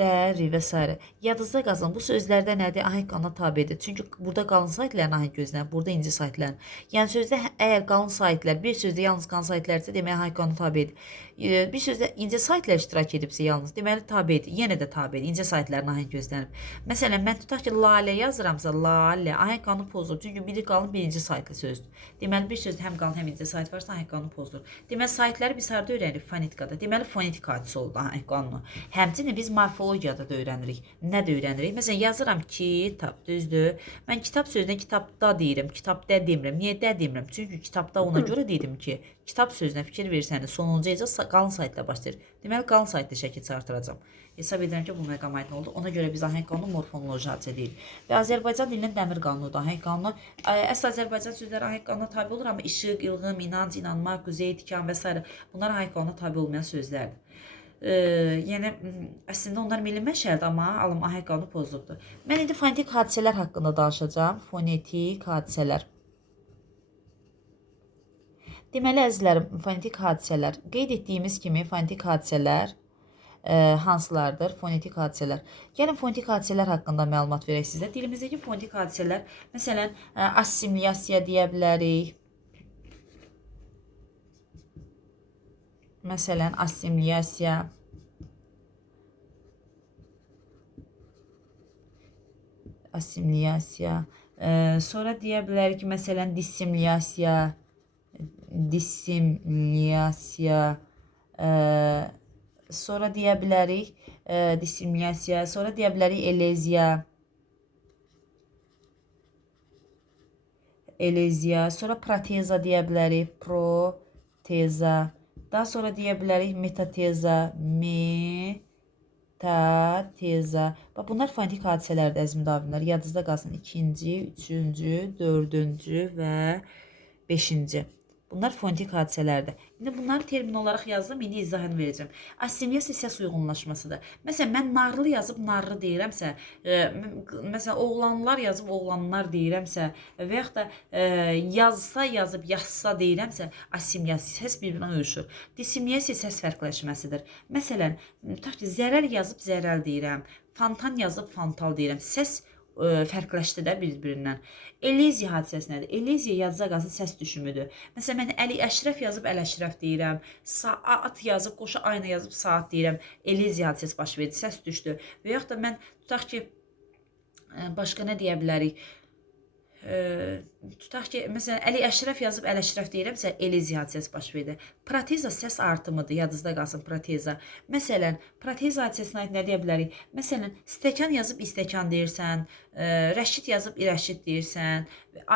və s. Yadınızda qalsın, bu sözlərdə nədir? Ahenk qanuna tabedir. Çünki burada qalın saitlərin ahenk gözlənir, burada inci saitlərin. Yəni sözdə əgər qalın saitlər, bir sözdə yalnız qalın saitlərsə, demək ahenk qanuna tabedir. Bir sözdə inci saitlər iştirak edibsə yalnız, deməli tabedir. Yenə də tabedir. İnci saitlərin ahenk gözlənir. Məsələn, mən tutaq ki, lalə yazıramsa, lalə ahenk qanunu pozulur. Çünki biri qalın, birinci saitli sözdür. Deməli, bir sözdə həm qalın, həm inci sait varsa ahenk qanunu pozulur. Deməli, saitləri biz harada öyrənirik? Fonetikada. Deməli, fonetik hadisə oldu ahenk qanunu. Həmçinin biz morfologiyada da öyrənirik. Nə də öyrənirik? Məsələn, yazıram kitab, düzdür? Mən kitab sözünə kitabda deyirəm, kitabda demirəm. Niyə də demirəm? Çünki kitabda ona görə dedim ki, kitab sözünə fikir versəniz, sonuncu ecaz qalın saitlə başlayır. Deməli, qalın saitlə şəkil artıracağam. Hesab edirəm ki, bu məqam aydın oldu. Ona görə biz ahenk qanunu morfonoloji hadisə deyirik. Və Azərbaycan dilinin dəmir qanunudur. Ahenk qanunu əsl Azərbaycan sözləri ahenk qanununa tabe olur, amma işıq, ilğım, inanc, inanmaq, qüzey, tikan və s. bunlar ahenk qanununa tabe olmayan sözlərdir. Yəni əslində onlar milli məşəldir, amma alım ahenk qanunu pozulubdur. Mən indi fonetik hadisələr haqqında danışacağam. Fonetik hadisələr. Deməli əzizlərim, fonetik hadisələr. Qeyd etdiyimiz kimi fonetik hadisələr hansılardır? Fonetik hadisələr. Gəlin fonetik hadisələr haqqında məlumat verək sizə. Dilimizdəki fonetik hadisələr, məsələn, assimilyasiya deyə bilərik. Məsələn, assimiliyasiya. Assimiliyasiya. Sonra deyə bilərik ki, məsələn, dissimiliyasiya. Dissimiliyasiya. Sonra deyə bilərik dissimiliyasiya. Sonra deyə bilərik eleziya. Eleziya. Sonra proteza deyə bilərik. Proteza. Daha sonra deyə bilərik metateza. Metateza. Bax, bunlar fonetik hadisələrdir, əziz müdavimlər. Yadınızda qalsın. 2-ci, 3-cü, 4-cü və 5-ci. Bunlar fonetik hadisələrdir. İndi bunları termin olaraq yazdım, indi izahını verəcəm. Assimiliyasiya səs uyğunlaşmasıdır. Məsələn, mən narlı yazıb narlı deyirəmsə, məsələn, oğlanlar yazıb oğlanlar deyirəmsə və yaxud da yazsa yazıb yazsa deyirəmsə, assimiliyasiya səs bir-birinə uyuşur. Dissimiliyasiya səs fərqləşməsidir. Məsələn, tutaq ki, zərər yazıb zərəl deyirəm, fantan yazıb fantal deyirəm. Səs fərqləşdi də bir-birindən. Eleziya hadisəsi nədir? Eleziya yazıda qalsın səs düşümüdür. Məsələn, mən Əli Əşrəf yazıb Əl-Əşrəf deyirəm. Saat yazıb, qoşa ayna yazıb saat deyirəm. Eleziya hadisəsi baş verdi, səs düşdü. Və yaxud da mən tutaq ki, başqa nə deyə bilərik? Tutaq ki, məsələn, Əli Əşrəf yazıb Əl-Əşrəf deyirəmsə, eleziya hadisəsi baş verdi. Proteza səs artımıdır, yadınızda qalsın proteza. Məsələn, proteza hadisəsinə aid nə deyə bilərik? Məsələn, stəkan yazıb istəkan deyirsən, rəşid yazıb irəşid deyirsən,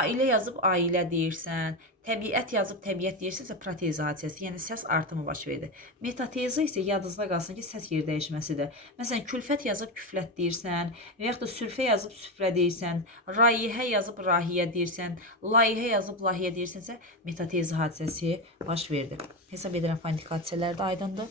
ailə yazıb ailə deyirsən, təbiət yazıb təbiət deyirsənsə proteza hadisəsi, yəni səs artımı baş verdi. Metateza isə yadınızda qalsın ki, səs yer dəyişməsidir. Məsələn, külfət yazıb küflət deyirsən, və yaxud da sürfə yazıb süfrə deyirsən, rayihə yazıb rahiyə deyirsən, layihə yazıb layihə deyirsənsə, metateza hadisəsi baş verdi. Hesab edirəm fonetik hadisələr də aydındır.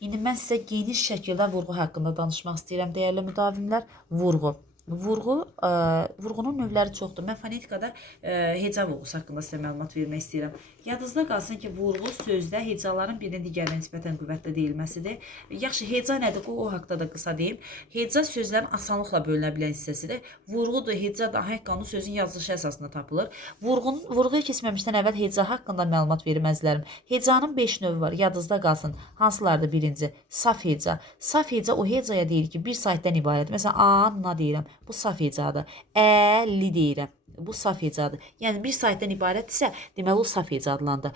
İndi mən sizə geniş şəkildə vurğu haqqında danışmaq istəyirəm, dəyərli müdavimlər. Vurğu. Vurğunun növləri çoxdur. Mən fonetikada heca vurğusu haqqında sizə məlumat vermək istəyirəm. Yadınızda qalsın ki, vurğu sözdə hecaların birinin digərinə nisbətən qüvvətlə deyilməsidir. Yaxşı, heca nədir? O haqda da qısa deyim. Heca sözlərin asanlıqla bölünə bilən hissəsidir. Vurğudur, heca da ahəng qanunu sözün yazılışı əsasında tapılır. Vurğuya keçməmişdən əvvəl heca haqqında məlumat verməzlərim. Hecanın 5 növü var. Yadınızda qalsın. Hansılardır? Birinci, saf heca. Saf heca o hecaya deyir ki, bir saytdan ibarət. Məsələn, a-na deyirəm. Bu saf hecadır. Əli deyirəm. Bu saf hecadır. Yəni bir saytdan ibarətdirsə, deməli o saf heca adlanır.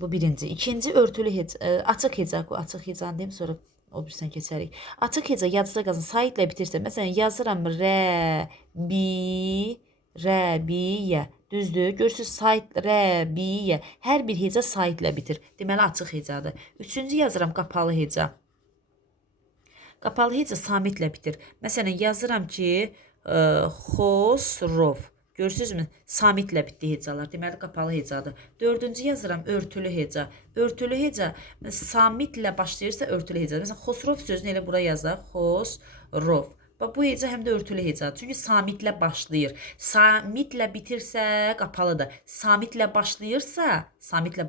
Bu birinci. İkinci, örtülü heca, açıq heca. Açıq hecanı deyim, sonra o birisindən keçərik. Açıq heca yadınızda qalsın. Saytla bitirsə, məsələn, yazıram rəbiyə. Düzdür? Görürsünüz, sayt, rəbiyə. Hər bir heca saytla bitir. Deməli açıq hecadır. Üçüncü yazıram qapalı heca. Qapalı heca samitlə bitir. Məsələn, yazıram ki, xosrov. Görürsünüzmü? Samitlə bitdi hecalar. Deməli, qapalı hecadır. Dördüncü yazıram örtülü heca. Örtülü heca samitlə başlayırsa örtülü hecadır. Məsələn, xosrov sözünü elə bura yazaq. Xosrov. Bu heca həm də örtülü hecadır. Çünki samitlə başlayır. Samitlə bitirsə qapalıdır. Samitlə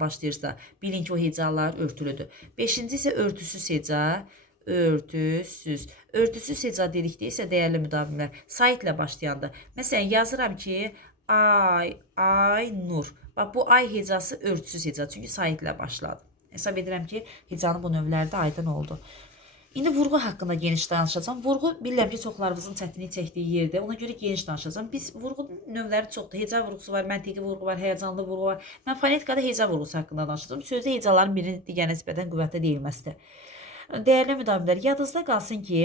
başlayırsa bilin ki, o hecalar örtülüdür. Beşinci isə örtüsüz heca. Örtüsüz. Örtüsüz heca dedikdə isə dəyərli müdavimlər saytlə başlayandır. Məsələn, yazıram ki, ay, nur. Bax, bu ay hecası örtüsüz heca. Çünki saytlə başladı. Hesab edirəm ki, hecanın bu növləri də aydın oldu. İndi vurğu haqqında geniş danışacağım. Vurğu bilirəm ki, çoxlarımızın çətinlik çəkdiyi yerdir. Ona görə geniş danışacağım. Biz vurğunun növləri çoxdur. Heca vurğusu var, məntiqi vurğu var, həyəcanlı vurğu var. Mən fonetikada heca vurğusu haqqında danışacağım. Sözdə hecaların birinin digərinə nisbətən qüvvətlə deyilməsidir. Dəyərli müdavimlər, yadınızda qalsın ki,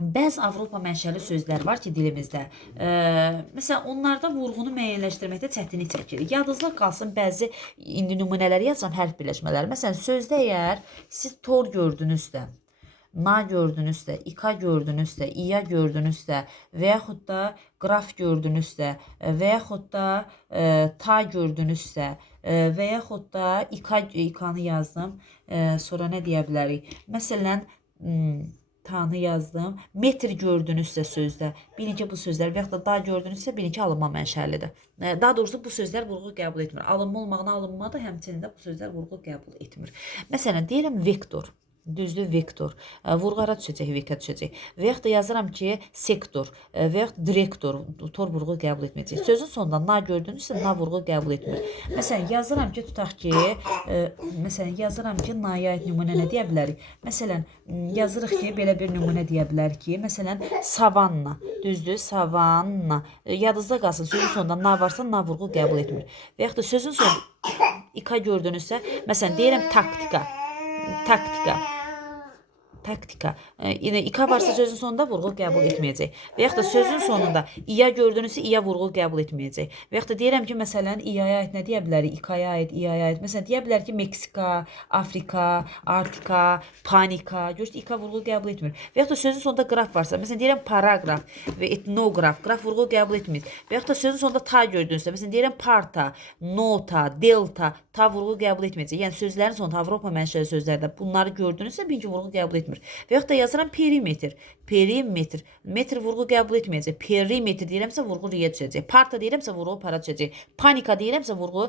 bəzi Avropa mənşəli sözlər var ki, dilimizdə. Məsələn, onlarda vurğunu müəyyənləşdirməkdə çətinlik çəkirik. Yadınızda qalsın, bəzi indi nümunələri yazacağım, hərf birləşmələri. Məsələn, sözdə əgər siz tor gördünüzsə, na gördünüzsə, ika gördünüzsə, iya gördünüzsə və yaxud da qraf gördünüzsə və yaxud da ta gördünüzsə və yaxud da ikanı yazdım. Sonra nə deyə bilərik? Məsələn, tanı yazdım. Metr gördünüzsə sözdə. Bilin ki, bu sözlər və yaxud da da gördünüzsə, bilin ki, alınma mənşəlidir. Daha doğrusu bu sözlər vurğu qəbul etmir. Alınma olmağına alınmadır, həmçinin də bu sözlər vurğu qəbul etmir. Məsələn, deyirəm vektor. Düzdür, vektor. Vurğu hara düşəcək, vekə düşəcək. Və yaxud da yazıram ki, sektor və yaxud direktor. Tor vurğu qəbul etməyəcək. Sözün sonunda na gördünüzsə, na vurğu qəbul etmir. Məsələn, yazıram ki, tutaq ki, naya aid nümunə nə deyə bilərik? Məsələn, yazırıq ki, belə bir nümunə deyə bilərik ki, məsələn, savanna. Düzdür, savanna. Yadınızda qalsın, sözün sonunda na varsa, na vurğu qəbul etmir. Və yaxud da sözün sonunda ika gördünüzsə, məsələn, deyirəm taktika. Yine ika varsa sözün sonunda vurğu qəbul etməyəcək. Və yaxud da sözün sonunda iya gördünüzsə, iya vurğu qəbul etməyəcək. Və yaxud da deyirəm ki, məsələn, iyaya aid nə deyə bilərik? İkaya aid, iyaya aid. Məsələn, deyə bilər ki, Meksika, Afrika, Artika, panika. Görürsünüz, ika vurğu qəbul etmir. Və yaxud da sözün sonunda qraf varsa, məsələn, deyirəm paragraf və etnoqraf. Qraf vurğu qəbul etmir. Və yaxud da sözün sonunda ta gördünüzsə, məsələn, deyirəm parta, nota, delta, ta vurğu qəbul etməyəcək. Yəni sözlərin sonunda Avropa mənşəli sözlərdə bunları gördünüzsə, bilin ki, vurğu qəbul etmir. etmir. Və yaxud da yazıram perimetr. Perimetr. Metr vurğu qəbul etməyəcək. Perimetr deyirəmsə vurğu riyə düşəcək. Parta deyirəmsə vurğu para düşəcək. Panika deyirəmsə vurğu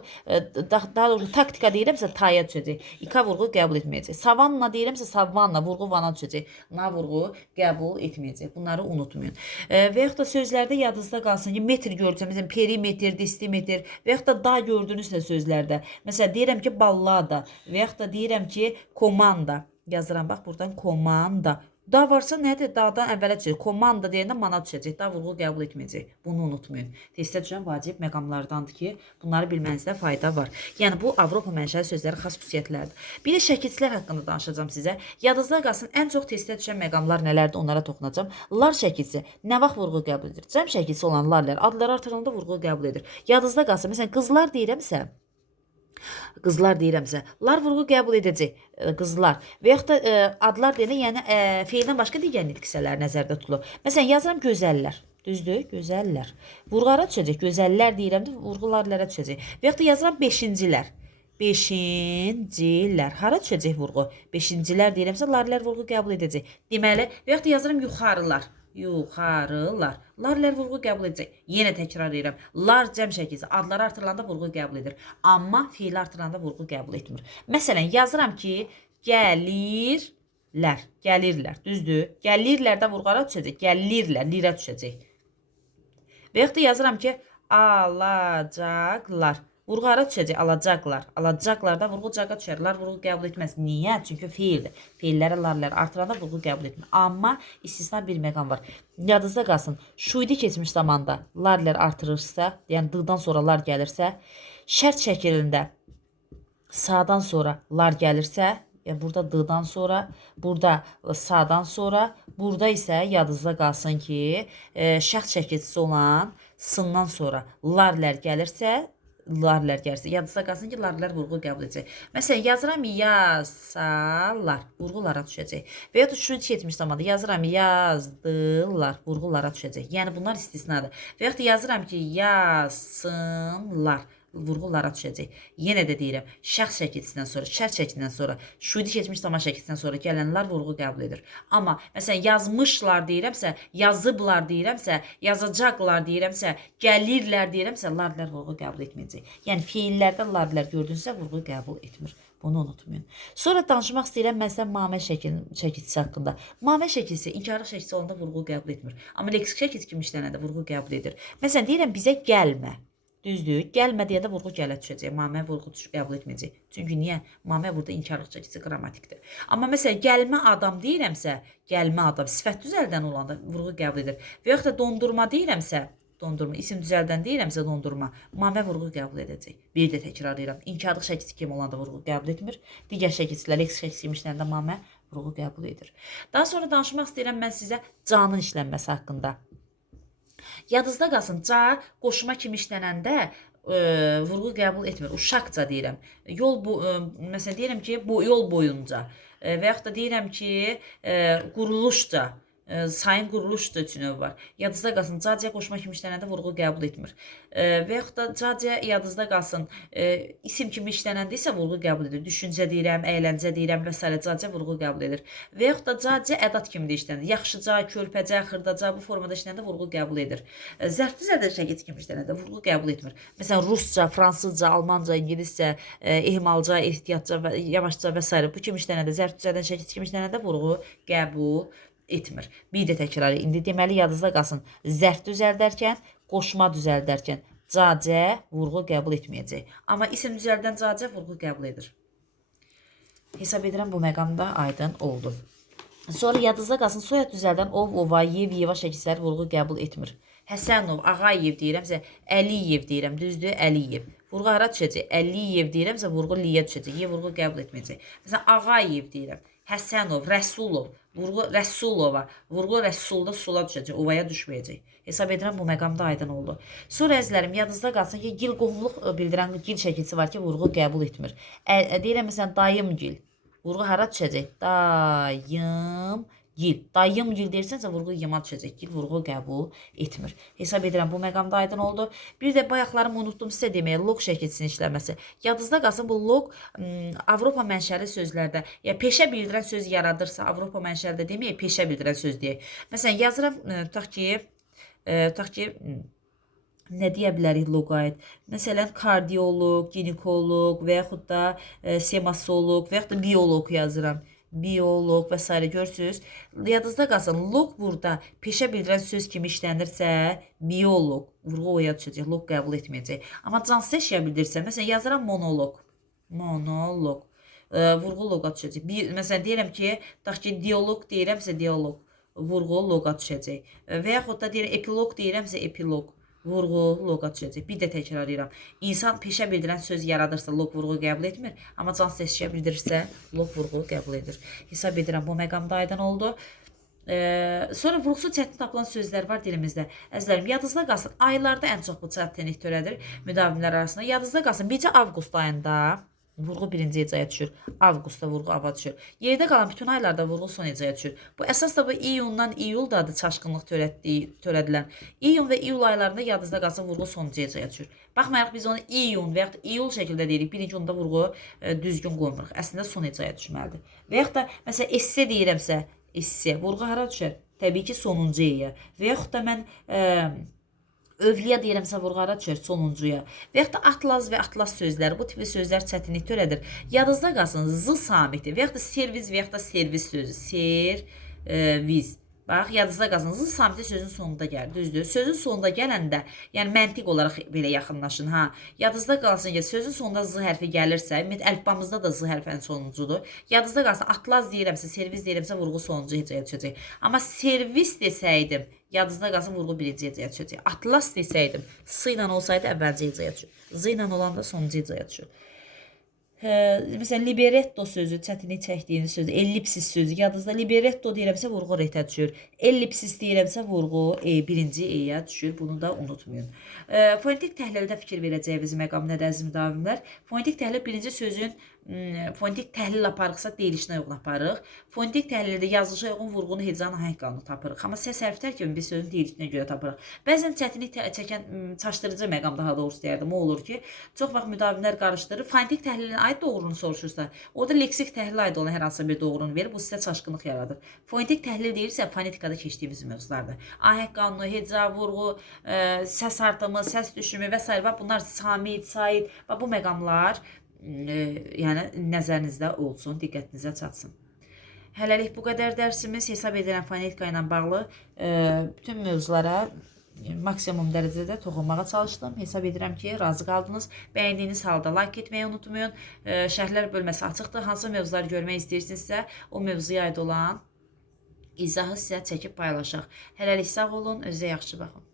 daha doğrusu taktika deyirəmsə taya düşəcək. İka vurğu qəbul etməyəcək. Savanna deyirəmsə savanna vurğu vana düşəcək. Na vurğu qəbul etməyəcək. Bunları unutmayın. Və yaxud da sözlərdə yadınızda qalsın ki, metr görəcəm. Məsələn, perimetr, desimetr və yaxud da da gördünüzsə sözlərdə. Məsələn, deyirəm ki, ballada və yaxud da deyirəm ki, komanda. Yazıram, bax, buradan komanda. Da varsa nədir? Da'dan əvvələ düşəcək. Komanda deyəndə mana düşəcək. Da vurğu qəbul etməyəcək. Bunu unutmayın. Testdə düşən vacib məqamlardandır ki, bunları bilmənizdə fayda var. Yəni, bu Avropa mənşəli sözlərin xas xüsusiyyətləridir. Bir də şəkilçilər haqqında danışacağım sizə. Yadınızda qalsın, ən çox testdə düşən məqamlar nələrdir, onlara toxunacağım. Lar şəkilçisi nə vaxt vurğu qəbul edir? Cəm şəkilçisi olan larlar adları artırılanda vurğu qəbul edir. Yadınızda qalsın, məsələn, qızlar deyirəmsə, lar vurğu qəbul edəcək, qızlar. Və yaxud da adlar deyəndə, yəni feildən başqa digər nitq hissələri nəzərdə tutulur. Məsələn, yazıram gözəllər. Düzdür? Gözəllər. Vurğara düşəcək. Gözəllər deyirəmdə, vurğu larlara düşəcək. Və yaxud da yazıram beşincilər. Beşincilər. Hara düşəcək vurğu? Beşincilər deyirəmsə, larlar vurğu qəbul edəcək. Deməli, və yaxud da yazıram yuxarılar. Yuxarılar. Larlar vurğu qəbul edəcək. Yenə təkrar edirəm. Lar cəm şəkilsi adları artırılanda vurğu qəbul edir. Amma feili artırılanda vurğu qəbul etmir. Məsələn, yazıram ki, gəlirlər. Gəlirlər. Düzdür? Gəlirlərdən vurğara düşəcək. Gəlirlər. Lirə düşəcək. Və yaxud da yazıram ki, alacaqlar. Vurğu hara düşəcək? Alacaqlar. Alacaqlardan vurğu caqa düşər. Lar vurğu qəbul etməz. Niyə? Çünki feildir. Feilləri larlar artıranda vurğu qəbul etmir. Amma istisna bir məqam var. Yadınızda qalsın. Şuidi keçmiş zamanda larlar artırırsa, yəni d-dan sonra lar gəlirsə, şərt şəklində sa'dan sonra lar gəlirsə, yəni burada d-dan sonra, burada sa'dan sonra, burada isə yadınızda qalsın ki, şəxt şəkilçisi olan s-dan sonra larlar gəlirsə, yadınızda qalsın ki, larlar vurğu qəbul edəcək. Məsələn, yazıram yasalar, vurğulara düşəcək. Və ya da şu etmiş zamanda yazıram yazdılar, vurğulara düşəcək. Yəni bunlar istisnadır. Və ya da yazıram ki, yazsınlar, vurğulara düşəcək. Yenə də deyirəm, şəxs şəkilçisindən sonra, şərt şəklindən sonra, şuidi keçmiş zaman şəkilçisindən sonra gələnlər vurğu qəbul edir. Amma məsələn yazmışlar deyirəmsə, yazıblar deyirəmsə, yazacaqlar deyirəmsə, gəlirlər deyirəmsə, larlar vurğu qəbul etməyəcək. Yəni feillərdə larlar gördünüzsə vurğu qəbul etmir. Bunu unutmayın. Sonra danışmaq istəyirəm mən sizə mamə şəkilçisi haqqında. Mamə şəkilçisi inkarlıq şəkilçisi olanda vurğu qəbul etmir. Amma leksik şəkilçisi kimi işlənəndə vurğu qəbul edir. Məsələn, deyirəm bizə gəlmə. Düzdür? Gəlmə deyəndə vurğu gələ düşəcək. Mamə vurğu qəbul etməyəcək. Çünki niyə? Mamə burada inkarlıq şəkilçisi qrammatikdir. Amma məsələn, gəlmə adam deyirəmsə, gəlmə adam sifət düzəldən olanda vurğu qəbul edir. Və yaxud da dondurma deyirəmsə, dondurma, isim düzəldən deyirəmsə dondurma, mamə vurğu qəbul edəcək. Bir də təkrar edirəm. İnkarlıq şəkilçisi kimi olanda vurğu qəbul etmir. Digər şəkilçilər, leksik şəkilçisi kimi işlənəndə mamə vurğu qəbul edir. Daha sonra danışmaq istəyirəm mən sizə canın işlənməsi haqqında. Yadınızda qalsın, ca qoşma kimi işlənəndə vurğu qəbul etmir. Uşaqca deyirəm. Məsələn, deyirəm ki, yol boyunca və yaxud da deyirəm ki, quruluşca. Sayın quruluşdur üçün var. Yadınızda qalsın, cacıya qoşma kimi işlənəndə vurğu qəbul etmir. Və yaxud da cacıya yadınızda qalsın, isim kimi işlənəndə isə vurğu qəbul edir. Düşüncə deyirəm, əyləncə deyirəm və s. Cacıya vurğu qəbul edir. Və yaxud da cacıya ədat kimi də işlənir. Yaxşıca, körpəcə, xırdaca bu formada işlənəndə vurğu qəbul edir. Zərfli zərdə şəkilçisi kimi işlənəndə vurğu qəbul etmir. Məsələn, rusca, fransızca, almanca, ingiliscə, ehmalca, ehtiyatca və yavaşca və s. bu kimi işlənəndə, zərfli zərdə şəkilçisi kimi işlənəndə vurğu qəbul etmir. Bir də təkrar indi deməli yadınızda qalsın. Zərf düzəldərkən, qoşma düzəldərkən cacə vurğu qəbul etməyəcək. Amma isim düzəldən cacə vurğu qəbul edir. Hesab edirəm bu məqamda aydın oldu. Sonra yadınızda qalsın, soyad düzəldən ov, ova, yev, yeva şəkilçiləri vurğu qəbul etmir. Həsənov, Ağayev deyirəmsə, Əliyev deyirəm, düzdür, Əliyev. Vurğu hara düşəcək? Əliyev deyirəmsə, vurğu liyə düşəcək. Yev vurğu qəbul etməyəcək. Məsələn, Ağayev deyirəm. Həsənov, Rəsulov, vurğu Rəsulova, vurğu Rəsulda sula düşəcək, ovaya düşməyəcək. Hesab edirəm bu məqamda aydın oldu. Sonra əzlərim, yadınızda qalsın ki, gil qohumluq bildirən gil şəkilçisi var ki, vurğu qəbul etmir. Deyirəm, məsələn, dayımgil, vurğu hara düşəcək? Dayımgil. gil. Dayım gil deyirsənsə vurğu yama düşəcək. Gil vurğu qəbul etmir. Hesab edirəm bu məqamda aydın oldu. Bir də bayaqlarımı unutdum sizə deməyə, log şəkilçisinin işləməsi. Yadınızda qalsın bu log Avropa mənşəli sözlərdə, ya peşə bildirən söz yaradırsa, Avropa mənşəli də deməyək, peşə bildirən söz deyək. Məsələn, yazıram tutaq ki nə deyə bilərik loqa aid? Məsələn, kardioloq, ginekoloq və yaxud da semasoloq və yaxud da bioloq yazıram. Bioloq və s. görürsünüz. Yadınızda qalsın, log burada peşə bildirən söz kimi işlənirsə, bioloq, vurğu oya düşəcək, log qəbul etməyəcək. Amma cansız əşya bildirsə, məsələn, yazıram monoloq, monoloq, vurğu loqa düşəcək. Məsələn, deyirəm ki, tutaq ki, dialoq deyirəmsə, dialoq, vurğu loqa düşəcək. Və yaxud da deyirəm, epilog deyirəmsə, epilog, vurğu loqa düşəcək. Bir də təkrar edirəm. İnsan peşə bildirən söz yaradırsa, log vurğu qəbul etmir. Amma cansız əşya bildirirsə, log vurğu qəbul edir. Hesab edirəm bu məqamda aydın oldu. Sonra vurğusu çətin tapılan sözlər var dilimizdə. Əzizlərim, yadınızda qalsın. Aylarda ən çox bu çətinlik törədir müdavimlər arasında. Yadınızda qalsın. Bircə avqust ayında vurğu birinci hecaya düşür. Avqustda vurğu ava düşür. Yerdə qalan bütün aylarda vurğu son hecaya düşür. Bu əsas da bu iyundan iyuldadır çaşqınlıq törədilən. İyun və iyul aylarında yadınızda qalsın vurğu sonuncu hecaya düşür. Baxmayaraq biz onu iyun və yaxud iyul şəkildə deyirik. Birinci onda vurğu düzgün qoymuruq. Əslində son hecaya düşməlidir. Və yaxud da məsələn esse deyirəmsə, esse vurğu hara düşər? Təbii ki sonuncu hecaya. Və yaxud da mən övliya deyirəmsə vurğu hara düşər? Sonuncuya. Və yaxud da atlas və atlas sözləri, bu tipli sözlər çətinlik törədir. Yadınızda qalsın, z samiti və yaxud da servis və yaxud da servis sözü. Servis. Bax, yadınızda qalsın, z samiti sözün sonunda gəlir, düzdür? Sözün sonunda gələndə, yəni məntiq olaraq belə yaxınlaşın, ha. Yadınızda qalsın ki, sözün sonunda z hərfi gəlirsə, əlifbamızda da z hərfi ən sonuncudur. Yadınızda qalsın, atlas deyirəmsə, servis deyirəmsə, vurğu sonuncu hecaya düşəcək. Amma servis desəydim, yadınızda qalsın, vurğu birinci hecaya düşəcək. Atlas desəydim, s ilə olsaydı əvvəlci hecaya düşür. Z ilə olanda sonuncu hecaya düşür. Məsələn, libretto sözü, çətinlik çəkdiyiniz sözü, ellipsis sözü. Yadınızda libretto deyirəmsə, vurğu retə düşür. Ellipsis deyirəmsə, vurğu birinci eyə düşür. Bunu da unutmayın. Fonetik təhlildə fikir verəcəyimiz məqam nədir, əziz müdavimlər? Fonetik təhlil birinci sözün fonetik təhlil aparıqsa deyilişinə uyğun aparıq. Fonetik təhlildə yazılışa uyğun vurğunu, hecanı, ahəng qanunu tapırıq. Amma səs hərflər kimi biz sözün deyilişinə görə tapırıq. Bəzən çətinlik çəkən çaşdırıcı məqam daha doğrusu deyərdim. O olur ki, çox vaxt müdavimlər qarışdırır. Fonetik təhlilin aid doğrunu soruşursa, orada leksik təhlil aid olan hər hansı bir doğrunu verir. Bu sizə çaşqınlıq yaradır. Fonetik təhlil deyirsə, fonetikada keçdiyimiz mövzulardır. Ahəng qanunu, heca, vurğu, səs artımı, səs düşümü və s. Bunlar samit, said və bu məqamlar yəni nəzərinizdə olsun, diqqətinizə çatsın. Hələlik bu qədər dərsimiz. Hesab edirəm fonetika ilə bağlı bütün mövzulara maksimum dərəcədə toxunmağa çalışdım. Hesab edirəm ki, razı qaldınız. Bəyəndiyiniz halda like etməyi unutmayın. Şərhlər bölməsi açıqdır. Hansı mövzuları görmək istəyirsinizsə, o mövzuya aid olan izahı sizə çəkib paylaşaq. Hələlik sağ olun, özünüzə yaxşı baxın.